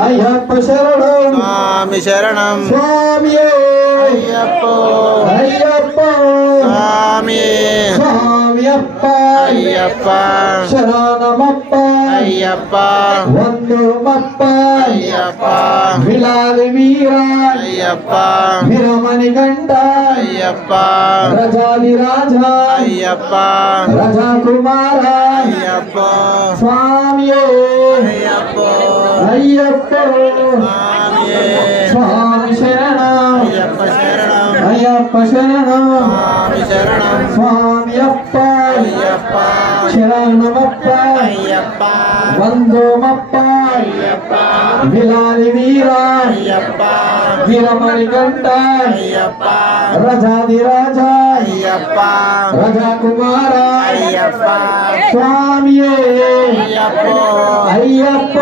అయ్యప్ప శరణం స్వామి శరణం స్వామి అయ్యప్ప అయ్యప్ప స్వామి స్వామియప్ప అయ్యప్ప శరణమప్ప అయ్యప్ప వందమప్ప అయ్యప్ప విలాలి వీర అయ్యప్ప విరమణి గంట అయ్యప్ప రజాలి రాజా అయ్యప్ప రజా కుమార అయ్యప్ప స్వామి అయ్యప్ప అయ్యప్ప స్వామి స్వామి శరణం అయ్యప్ప శరణం అయ్యప్ప శరణం స్వామి శరణం స్వామియప్ప అయ్యప్ప శరణమప్ప అయ్యప్ప వందమప్ప అయ్యప్ప విలాలి వీర అయ్యప్ప విరమణి గంట అయ్యప్ప రజాది రాజా అయ్యప్ప రజా కుమార అయ్యప్ప స్వామి అయ్యప్ప అయ్యప్ప